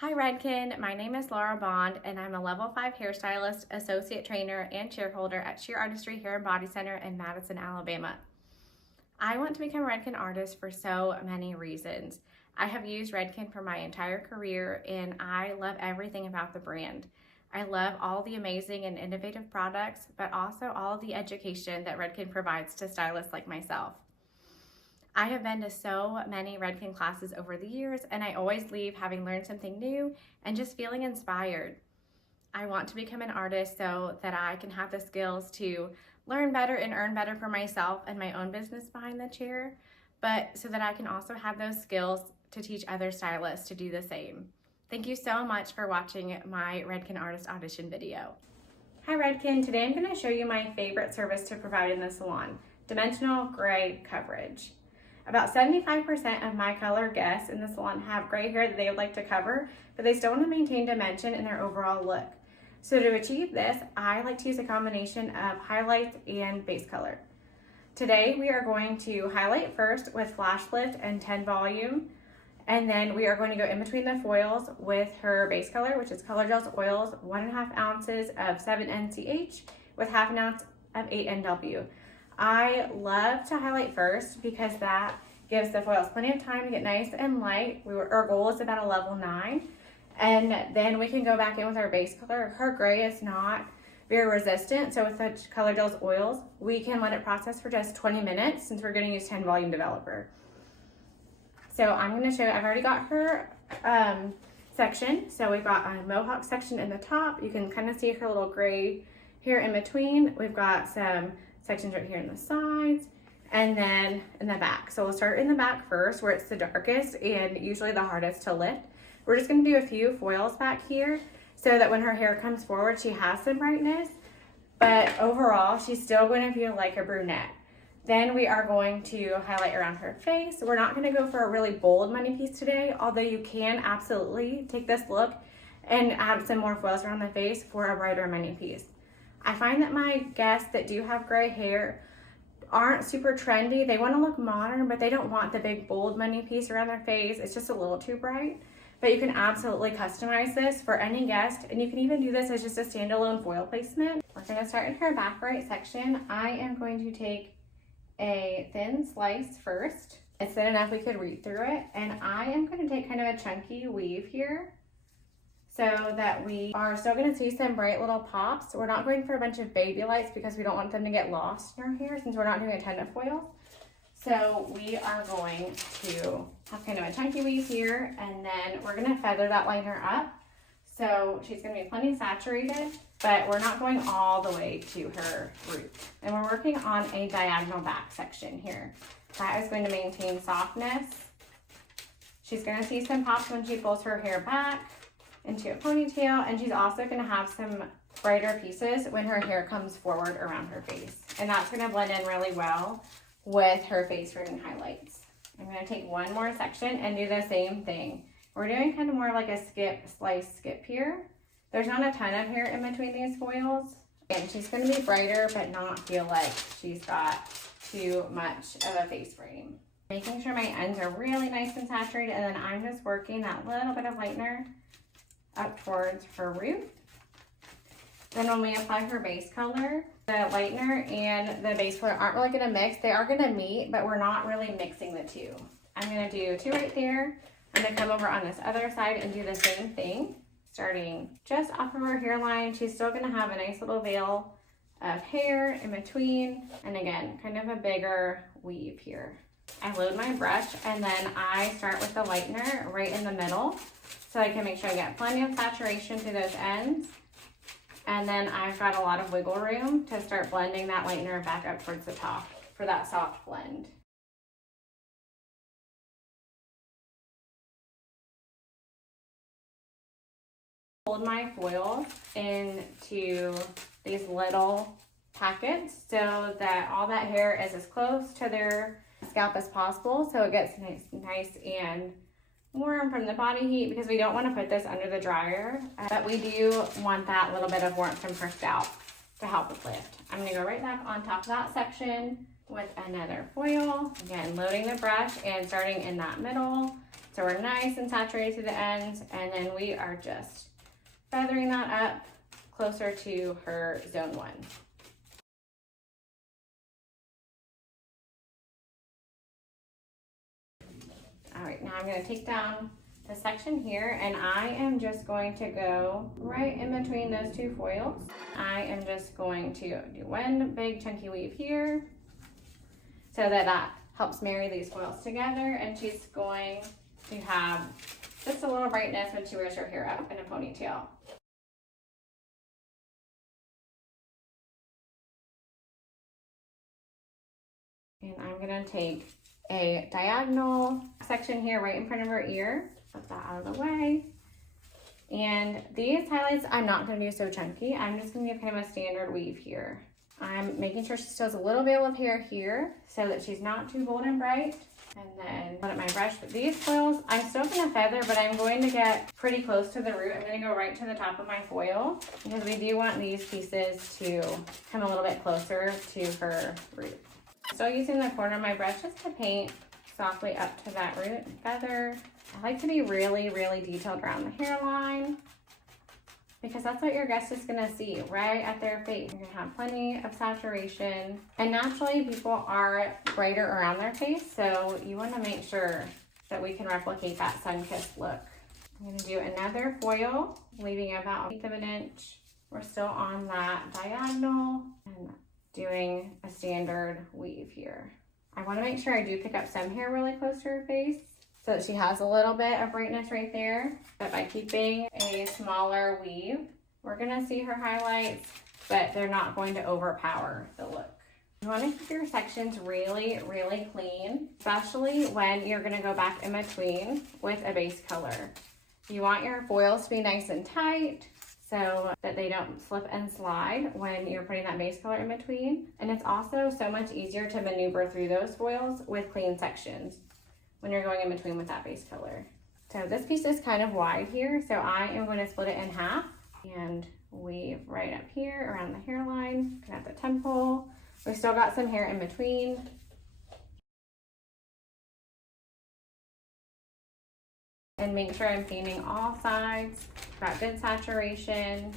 Hi Redken, my name is Laura Bond and I'm a level 5 hairstylist, associate trainer, and chairholder at Sheer Artistry Hair and Body Center in Madison, Alabama. I want to become a Redken artist for so many reasons. I have used Redken for my entire career and I love everything about the brand. I love all the amazing and innovative products, but also all the education that Redken provides to stylists like myself. I have been to so many Redken classes over the years, and I always leave having learned something new and just feeling inspired. I want to become an artist so that I can have the skills to learn better and earn better for myself and my own business behind the chair, but so that I can also have those skills to teach other stylists to do the same. Thank you so much for watching my Redken Artist Audition video. Hi Redken, today I'm going to show you my favorite service to provide in the salon, dimensional gray coverage. About 75% of my color guests in the salon have gray hair that they would like to cover, but they still want to maintain dimension in their overall look. So to achieve this, I like to use a combination of highlights and base color. Today we are going to highlight first with Flash Lift and 10 volume, and then we are going to go in between the foils with her base color, which is Color Gels Oils, 1.5 ounces of 7NCH with 1/2 ounce of 8NW. I love to highlight first because that gives the foils plenty of time to get nice and light. Our goal is about a level 9. And then we can go back in with our base color. Her gray is not very resistant, so with the Color Gels Oils, we can let it process for just 20 minutes since we're going to use 10 volume developer. So I'm going to show you, I've already got her section. So we've got a mohawk section in the top. You can kind of see her little gray hair in between. We've got some sections right here in the sides and then in the back. So we'll start in the back first where it's the darkest and usually the hardest to lift. We're just going to do a few foils back here so that when her hair comes forward she has some brightness, but overall she's still going to feel like a brunette. Then we are going to highlight around her face. We're not going to go for a really bold money piece today, although you can absolutely take this look and add some more foils around the face for a brighter money piece. I find that my guests that do have gray hair aren't super trendy. They want to look modern, but they don't want the big bold money piece around their face. It's just a little too bright. But you can absolutely customize this for any guest, and you can even do this as just a standalone foil placement. We're going to start in her back right section. I am going to take a thin slice first. It's thin enough we could read through it, and I am going to take kind of a chunky weave here, so that we are still going to see some bright little pops. We're not going for a bunch of baby lights because we don't want them to get lost in our hair since we're not doing a ton of foils. So we are going to have kind of a chunky weave here, and then we're going to feather that liner up. So she's going to be plenty saturated, but we're not going all the way to her root. And we're working on a diagonal back section here. That is going to maintain softness. She's going to see some pops when she pulls her hair back into a ponytail, and she's also going to have some brighter pieces when her hair comes forward around her face, and that's going to blend in really well with her face ring highlights. I'm going to take one more section and do the same thing. We're doing kind of more like a slice skip here. There's not a ton of hair in between these foils, and she's going to be brighter but not feel like she's got too much of a face frame. Making sure my ends are really nice and saturated, and then I'm just working that little bit of lightener up towards her root. Then when we apply her base color, the lightener and the base color aren't really going to mix. They are going to meet, but we're not really mixing the two. I'm going to do 2 right there. I'm going to come over on this other side and do the same thing, starting just off of her hairline. She's still going to have a nice little veil of hair in between, and again, kind of a bigger weave here. I load my brush, and then I start with the lightener right in the middle, so I can make sure I get plenty of saturation to those ends. And then I've got a lot of wiggle room to start blending that lightener back up towards the top for that soft blend. Fold my foils into these little packets so that all that hair is as close to their scalp as possible, so it gets nice and warm from the body heat, because we don't want to put this under the dryer, but we do want that little bit of warmth from her scalp to help with lift. I'm going to go right back on top of that section with another foil. Again, loading the brush and starting in that middle So we're nice and saturated to the ends, and then we are just feathering that up closer to her zone 1. All right, now I'm going to take down the section here, and I am just going to go right in between those 2 foils. I am just going to do one big chunky weave here so that helps marry these foils together, and she's going to have just a little brightness when she wears her hair up in a ponytail. And I'm going to take a diagonal section here right in front of her ear. Put that out of the way. And these highlights, I'm not going to do so chunky. I'm just going to give kind of a standard weave here. I'm making sure she still has a little bit of hair here so that she's not too bold and bright. And then put up my brush. But these foils, I'm still going to feather, but I'm going to get pretty close to the root. I'm going to go right to the top of my foil because we do want these pieces to come a little bit closer to her root. Still using the corner of my brush just to paint softly up to that root and feather. I like to be really, really detailed around the hairline because that's what your guest is gonna see right at their face. You're gonna have plenty of saturation, and naturally people are brighter around their face, so you wanna make sure that we can replicate that sun-kissed look. I'm gonna do another foil, leaving about 1/8 of an inch. We're still on that diagonal and doing a standard weave here. I want to make sure I do pick up some hair really close to her face so that she has a little bit of brightness right there. But by keeping a smaller weave, we're going to see her highlights, but they're not going to overpower the look. You want to keep your sections really, really clean, especially when you're going to go back in between with a base color. You want your foils to be nice and tight, so that they don't slip and slide when you're putting that base color in between. And it's also so much easier to maneuver through those foils with clean sections when you're going in between with that base color. So this piece is kind of wide here, so I am going to split it in half and weave right up here around the hairline, at the temple. We still got some hair in between. And make sure I'm painting all sides. Got good saturation.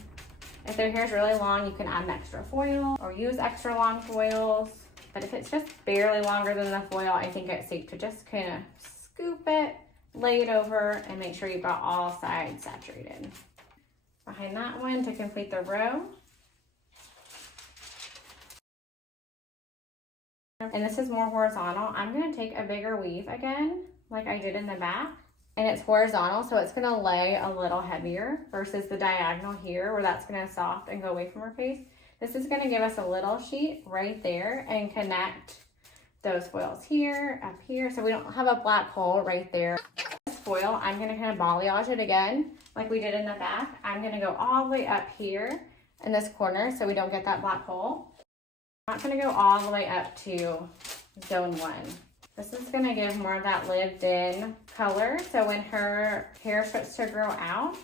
If their hair is really long, you can add an extra foil or use extra long foils. But if it's just barely longer than the foil, I think it's safe to just kind of scoop it, lay it over, and make sure you've got all sides saturated. Behind that one to complete the row. And this is more horizontal. I'm going to take a bigger weave again, like I did in the back. And it's horizontal, so it's gonna lay a little heavier versus the diagonal here where that's gonna soft and go away from her face. This is gonna give us a little sheet right there and connect those foils here, up here, so we don't have a black hole right there. This foil, I'm gonna kind of balayage it again, like we did in the back. I'm gonna go all the way up here in this corner so we don't get that black hole. I'm not gonna go all the way up to zone 1. This is going to give more of that lived in color. So when her hair starts to grow out,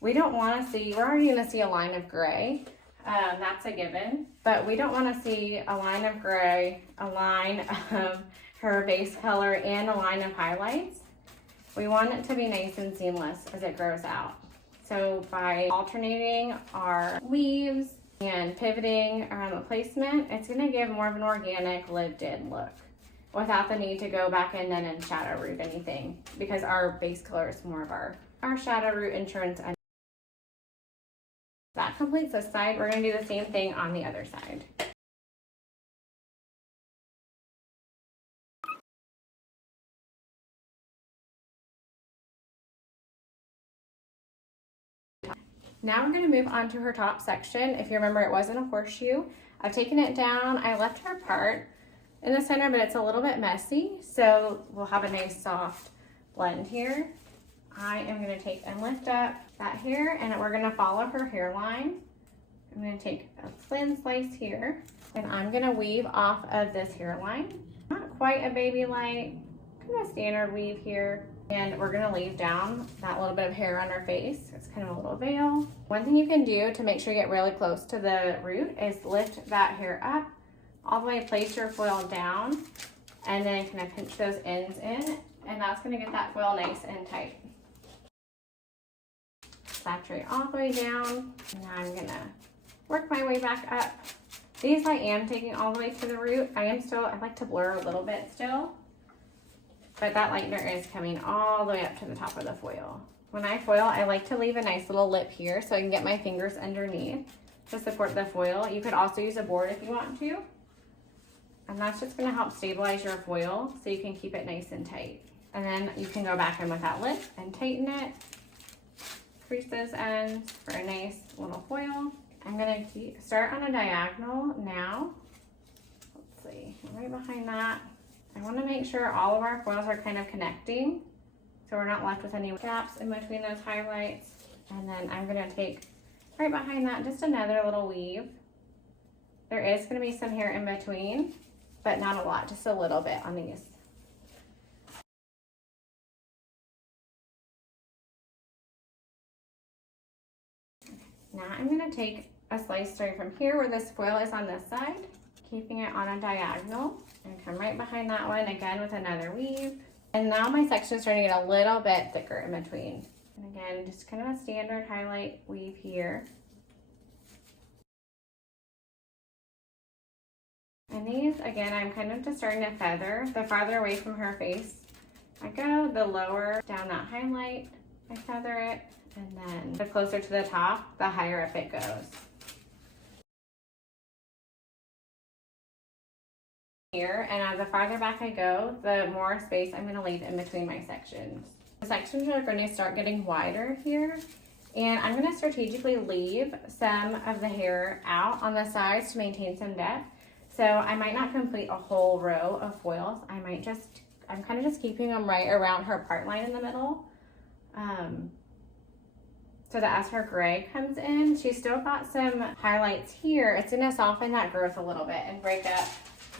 we don't want to see, we're already going to see a line of gray. That's a given. But we don't want to see a line of gray, a line of her base color, and a line of highlights. We want it to be nice and seamless as it grows out. So by alternating our weaves and pivoting around the placement, it's going to give more of an organic lived in look, without the need to go back in then and shadow root anything, because our base color is more of our shadow root insurance. And that completes this side. We're going to do the same thing on the other side. Now we're going to move on to her top section. If you remember, it wasn't a horseshoe. I've taken it down. I left her part in the center, but it's a little bit messy, so we'll have a nice soft blend here. I am going to take and lift up that hair, and we're going to follow her hairline. I'm going to take a thin slice here, and I'm going to weave off of this hairline. Not quite a baby light, kind of a standard weave here. And we're going to leave down that little bit of hair on her face. It's kind of a little veil. One thing you can do to make sure you get really close to the root is lift that hair up all the way, place your foil down, and then kind of pinch those ends in And that's gonna get that foil nice and tight. Saturate all the way down. Now I'm gonna work my way back up. These I am taking all the way to the root. I like to blur a little bit still, but that lightener is coming all the way up to the top of the foil. When I foil, I like to leave a nice little lip here so I can get my fingers underneath to support the foil. You could also use a board if you want to. And that's just gonna help stabilize your foil so you can keep it nice and tight. And then you can go back in with that lip and tighten it. Crease those ends for a nice little foil. I'm gonna start on a diagonal now. Let's see, right behind that. I wanna make sure all of our foils are kind of connecting so we're not left with any gaps in between those highlights. And then I'm gonna take right behind that just another little weave. There is gonna be some hair in between, but not a lot, just a little bit on these. Now I'm gonna take a slice starting from here where this foil is on this side, keeping it on a diagonal, and come right behind that one again with another weave. And now my section is starting to get a little bit thicker in between. And again, just kind of a standard highlight weave here. And these, again, I'm kind of just starting to feather. The farther away from her face I go, the lower down that highlight, I feather it. And then the closer to the top, the higher up it goes. Here, and the farther back I go, the more space I'm gonna leave in between my sections. The sections are gonna start getting wider here, and I'm gonna strategically leave some of the hair out on the sides to maintain some depth. So I might not complete a whole row of foils. I'm kind of just keeping them right around her part line in the middle. So that as her gray comes in, she's still got some highlights here. It's gonna soften that growth a little bit and break up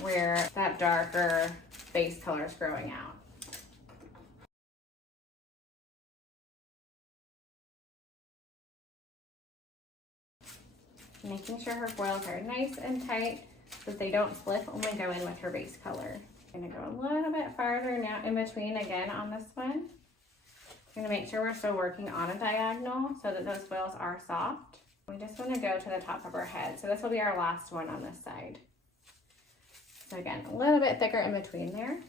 where that darker base color is growing out. Making sure her foils are nice and tight so they don't split when we go in with her base color. I'm gonna go a little bit farther now in between again on this one. I'm gonna make sure we're still working on a diagonal so that those foils are soft. We just wanna go to the top of her head. So this will be our last one on this side. So again, a little bit thicker in between there.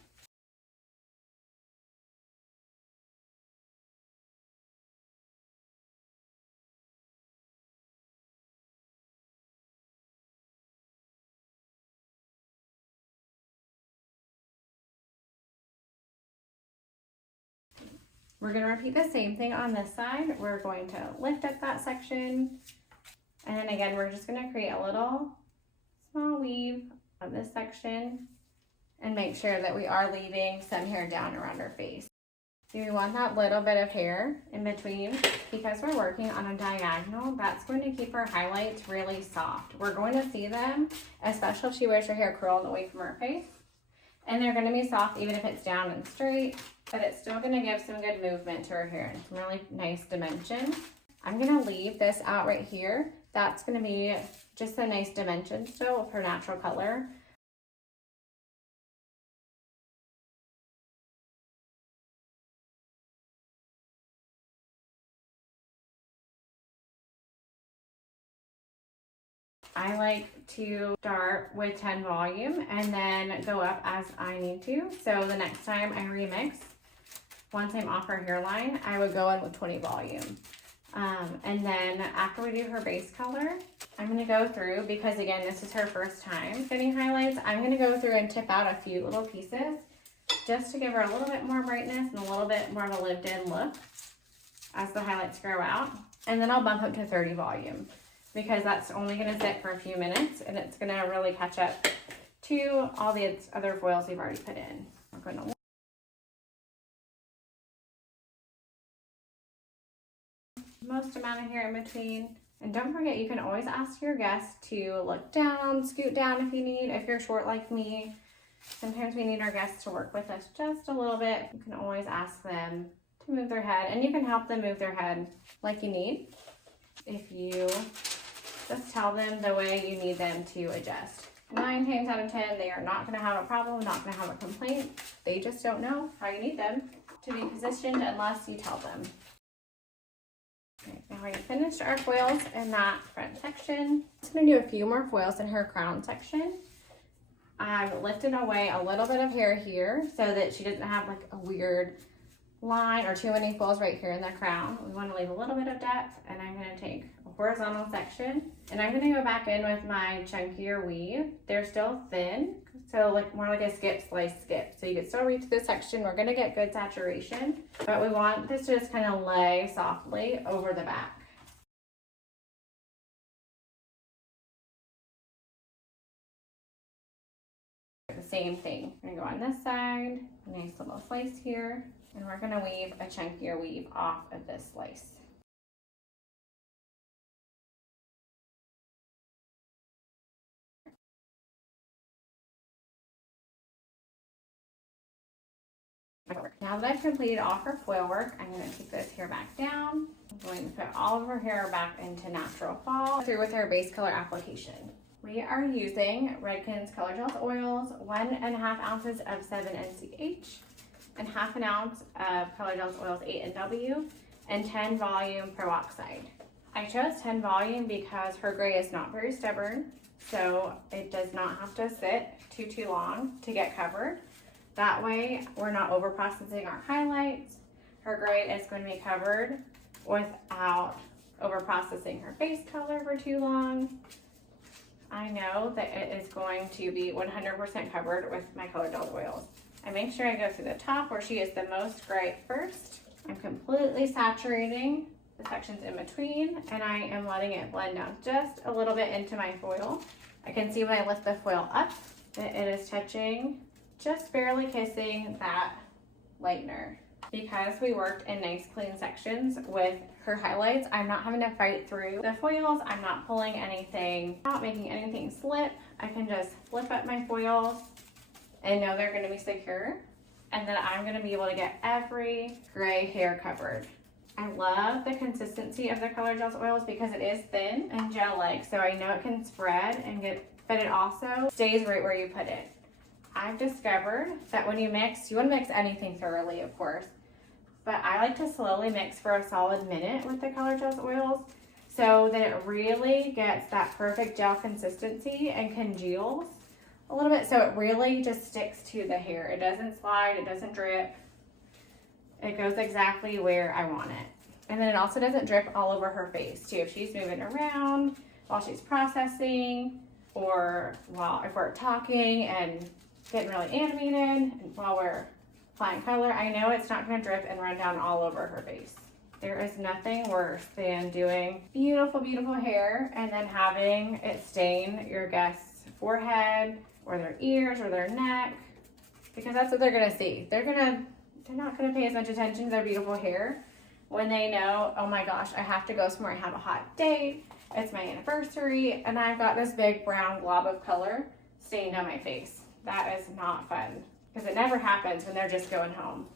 We're gonna repeat the same thing on this side. We're going to lift up that section. And then again, we're just gonna create a little small weave on this section and make sure that we are leaving some hair down around her face. So we want that little bit of hair in between because we're working on a diagonal. That's going to keep our highlights really soft. We're going to see them, especially if she wears her hair curled away from her face. And they're gonna be soft even if it's down and straight, but it's still gonna give some good movement to her hair and some really nice dimension. I'm gonna leave this out right here. That's gonna be just a nice dimension still with her natural color. I like to start with 10 volume and then go up as I need to. So the next time I remix, once I'm off her hairline, I would go in with 20 volume. And then after we do her base color, I'm gonna go through, because again, this is her first time getting highlights, I'm gonna go through and tip out a few little pieces just to give her a little bit more brightness and a little bit more of a lived in look as the highlights grow out. And then I'll bump up to 30 volume, because that's only gonna sit for a few minutes and it's gonna really catch up to all the other foils we've already put in. We're gonna most amount of hair in between. And don't forget, you can always ask your guests to look down, scoot down if you need. If you're short like me, sometimes we need our guests to work with us just a little bit. You can always ask them to move their head, and you can help them move their head like you need. If you just tell them the way you need them to adjust. 9 times out of 10, they are not going to have a problem, not going to have a complaint. They just don't know how you need them to be positioned unless you tell them. Okay, now we finished our foils in that front section. I'm just going to do a few more foils in her crown section. I've lifted away a little bit of hair here so that she doesn't have like a weird line or too many foils right here in the crown. We want to leave a little bit of depth, and I'm going to take a horizontal section and I'm going to go back in with my chunkier weave. They're still thin, so like more like a skip, slice, skip. So you can still reach this section. We're going to get good saturation, but we want this to just kind of lay softly over the back. The same thing. I'm gonna go on this side, nice little slice here, and we're gonna weave a chunkier weave off of this slice. Now that I've completed all her foil work, I'm going to take this hair back down. I'm going to put all of her hair back into natural fall through with her base color application. We are using Redken's Color Gels oils, 1.5 ounces of 7-NCH, and 1/2 ounce of Color Gels oils 8NW, and 10 volume peroxide. I chose 10 volume because her gray is not very stubborn, so it does not have to sit too long to get covered. That way, we're not over processing our highlights. Her gray is going to be covered without over processing her base color for too long. I know that it is going to be 100% covered with my Color Gels oils. I make sure I go through the top where she is the most gray first. I'm completely saturating the sections in between, and I am letting it blend down just a little bit into my foil. I can see when I lift the foil up that it is touching, just barely kissing that lightener. Because we worked in nice clean sections with her highlights, I'm not having to fight through the foils. I'm not pulling anything out, making anything slip. I can just flip up my foils and know they're going to be secure, and then I'm going to be able to get every gray hair covered. I love the consistency of the Color Gels oils because it is thin and gel-like, so I know it can spread and but it also stays right where you put it. I've discovered that when you mix, you want to mix anything thoroughly, of course, but I like to slowly mix for a solid minute with the Color Gels oils so that it really gets that perfect gel consistency and congeals a little bit, so it really just sticks to the hair. It doesn't slide, it doesn't drip. It goes exactly where I want it. And then it also doesn't drip all over her face too. If she's moving around while she's processing, or if we're talking and getting really animated and while we're applying color, I know it's not going to drip and run down all over her face. There is nothing worse than doing beautiful, beautiful hair and then having it stain your guest's forehead or their ears or their neck, because that's what they're going to see. They're not going to pay as much attention to their beautiful hair when they know, oh my gosh, I have to go somewhere, I have a hot date, it's my anniversary, and I've got this big brown glob of color stained on my face. That is not fun, because it never happens when they're just going home.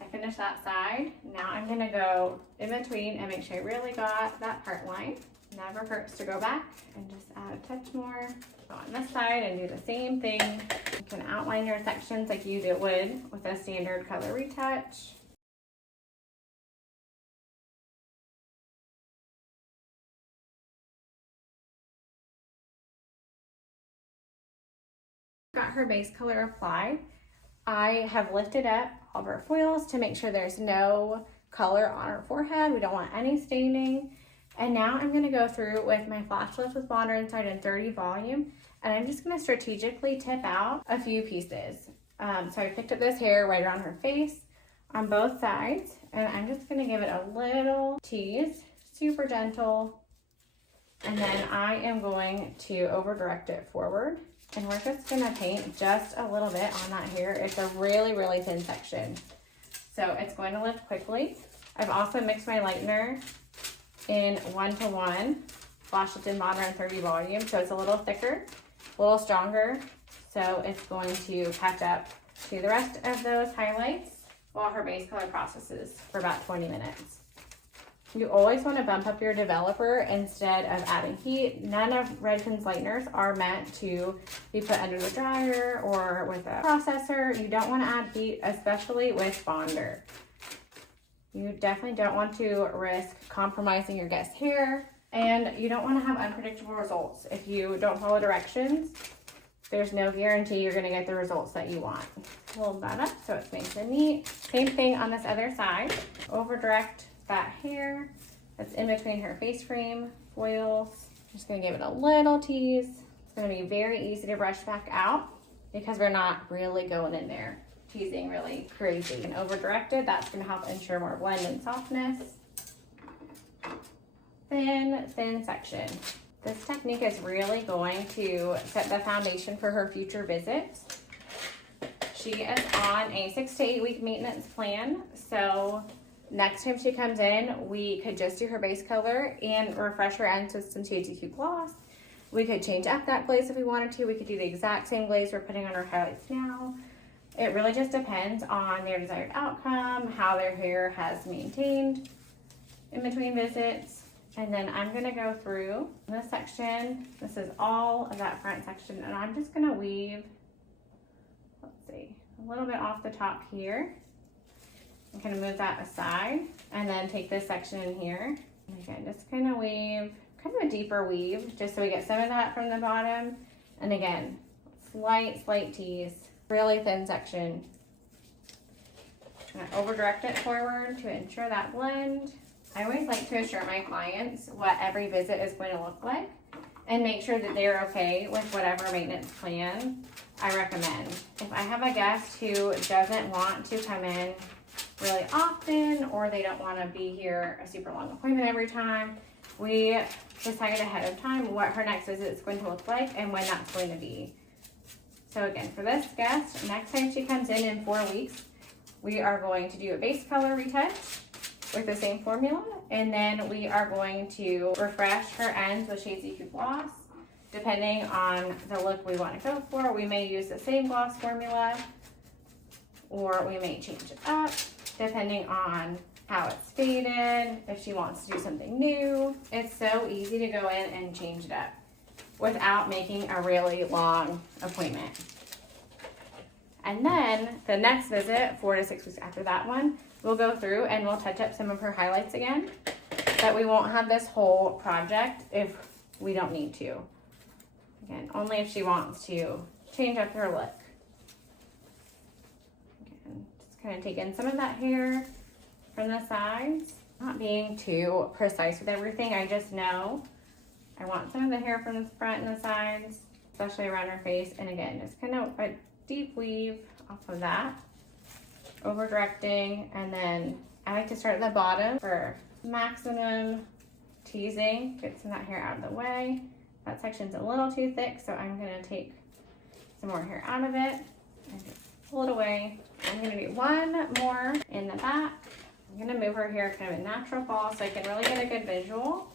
I finished that side. Now I'm going to go in between and make sure I really got that part line. Never hurts to go back and just add a touch more. Go on this side and do the same thing. You can outline your sections like you would with a standard color retouch. Got her base color applied. I have lifted up all of our foils to make sure there's no color on her forehead. We don't want any staining. And now I'm going to go through with my flash lift with Bonder Inside in 30 volume, and I'm just going to strategically tip out a few pieces. So I picked up this hair right around her face on both sides, and I'm just going to give it a little tease, super gentle, and then I am going to over direct it forward. And we're just going to paint just a little bit on that hair. It's a really, really thin section, so it's going to lift quickly. I've also mixed my lightener in 1:1 Wash Lifting Bonder and 30 volume. So it's a little thicker, a little stronger. So it's going to catch up to the rest of those highlights while her base color processes for about 20 minutes. You always want to bump up your developer instead of adding heat. None of Redken's lighteners are meant to be put under the dryer or with a processor. You don't want to add heat, especially with bonder. You definitely don't want to risk compromising your guest's hair, and you don't want to have unpredictable results. If you don't follow directions, there's no guarantee you're going to get the results that you want. Hold that up so it's nice and neat. Same thing on this other side. Over direct that hair that's in between her face frame foils. Just gonna give it a little tease. It's gonna be very easy to brush back out because we're not really going in there teasing really crazy. And over directed, that's gonna help ensure more blend and softness. Thin section. This technique is really going to set the foundation for her future visits. She is on a 6 to 8 week maintenance plan, so next time she comes in, we could just do her base color and refresh her ends with some THQ gloss. We could change up that glaze if we wanted to. We could do the exact same glaze we're putting on her highlights now. It really just depends on their desired outcome, how their hair has maintained in between visits. And then I'm gonna go through this section. This is all of that front section, and I'm just gonna weave, let's see, a little bit off the top here. I'm gonna move that aside and then take this section in here. And again, just gonna weave, kind of a deeper weave, just so we get some of that from the bottom. And again, slight tease, really thin section. I'm gonna over direct it forward to ensure that blend. I always like to assure my clients what every visit is going to look like and make sure that they're okay with whatever maintenance plan I recommend. If I have a guest who doesn't want to come in really often, or they don't want to be here a super long appointment every time, we decide ahead of time what her next visit is going to look like and when that's going to be. So again, for this guest, next time she comes in 4 weeks, we are going to do a base color retouch with the same formula, and then we are going to refresh her ends with Shades EQ Gloss. Depending on the look we want to go for, we may use the same gloss formula, or we may change it up depending on how it's faded, if she wants to do something new. It's so easy to go in and change it up without making a really long appointment. And then the next visit, 4 to 6 weeks after that one, we'll go through and we'll touch up some of her highlights again, but we won't have this whole project if we don't need to. Again, only if she wants to change up her look. Again, just kind of take in some of that hair from the sides. Not being too precise with everything, I just know I want some of the hair from the front and the sides, especially around her face. And again, just kind of a deep weave off of that, over directing, and then I like to start at the bottom for maximum teasing, get some of that hair out of the way. That section's a little too thick, so I'm gonna take some more hair out of it and just pull it away. I'm gonna do one more in the back. I'm gonna move her hair kind of a natural fall so I can really get a good visual.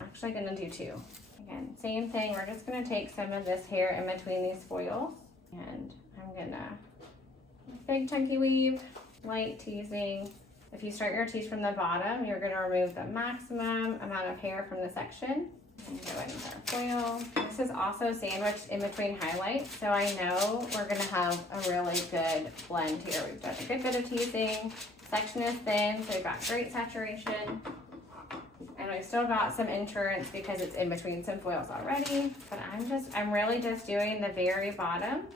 I'm actually gonna do two. Again, same thing, we're just gonna take some of this hair in between these foils, and I'm gonna big chunky weave, light teasing. If you start your tease from the bottom, you're gonna remove the maximum amount of hair from the section. And go ahead and our foil. This is also sandwiched in between highlights, so I know we're gonna have a really good blend here. We've done a good bit of teasing. Section is thin, so we've got great saturation. And we've still got some insurance because it's in between some foils already. But I'm really just doing the very bottom,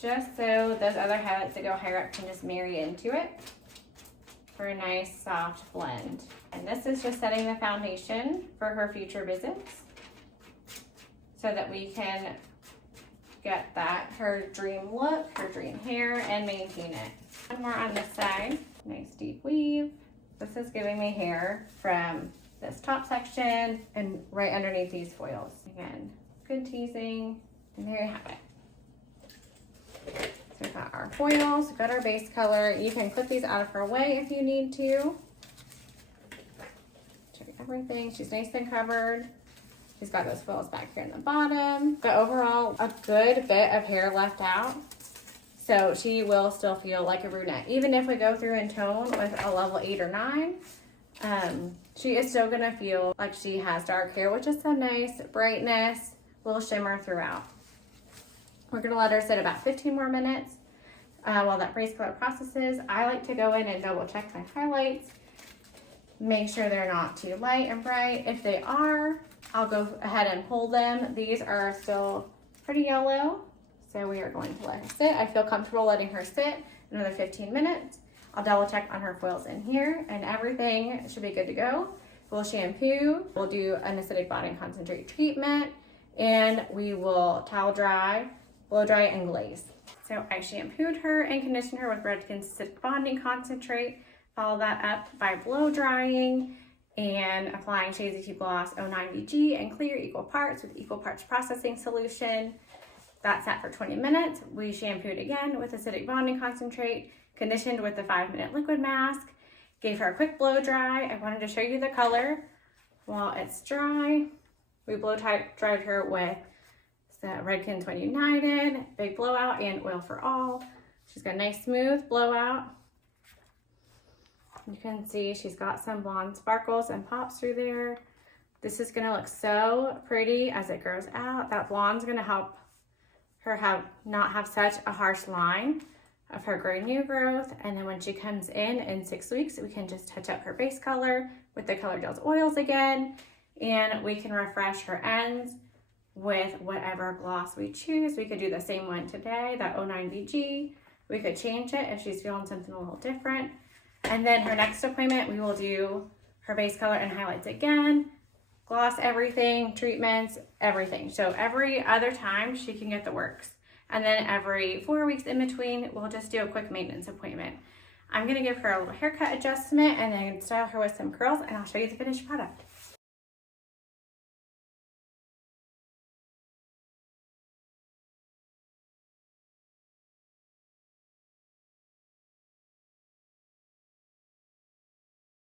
just so those other highlights that go higher up can just marry into it for a nice soft blend. And this is just setting the foundation for her future visits so that we can get that, her dream look, her dream hair, and maintain it. One more on this side, nice deep weave. This is giving me hair from this top section and right underneath these foils. Again, good teasing, and there you have it. So we've got our foils, we've got our base color. You can clip these out of her way if you need to. everything. She's nice and covered. She's got those foils back here in the bottom. But overall, a good bit of hair left out. So she will still feel like a brunette. Even if we go through in tone with a level 8 or 9, she is still gonna feel like she has dark hair, which is some nice brightness, little shimmer throughout. We're gonna let her sit about 15 more minutes while that base color processes. I like to go in and double check my highlights. Make sure they're not too light and bright. If they are, I'll go ahead and hold them. These are still pretty yellow, so we are going to let her sit. I feel comfortable letting her sit another 15 minutes. I'll double check on her foils in here, and everything should be good to go. We'll shampoo, we'll do an acidic bonding concentrate treatment, and we will towel dry, blow dry, and glaze. So I shampooed her and conditioned her with Redken's acidic bonding concentrate. Follow that up by blow drying and applying Shades Deep Gloss 09 VG and clear equal parts with equal parts processing solution. That sat for 20 minutes. We shampooed again with acidic bonding concentrate, conditioned with the 5-minute liquid mask, gave her a quick blow dry. I wanted to show you the color while it's dry. We blow dried her with the Redken Twin United, Big Blowout, and Oil for All. She's got a nice smooth blowout. You can see she's got some blonde sparkles and pops through there. This is gonna look so pretty as it grows out. That blonde's gonna help her not have such a harsh line of her gray new growth. And then when she comes in 6 weeks, we can just touch up her base color with the Color Gels oils again, and we can refresh her ends with whatever gloss we choose. We could do the same one today, that 09 VG. We could change it if she's feeling something a little different. And then her next appointment, we will do her base color and highlights again, gloss everything, treatments, everything. So every other time she can get the works. And then every 4 weeks in between, we'll just do a quick maintenance appointment. I'm gonna give her a little haircut adjustment and then style her with some curls, and I'll show you the finished product.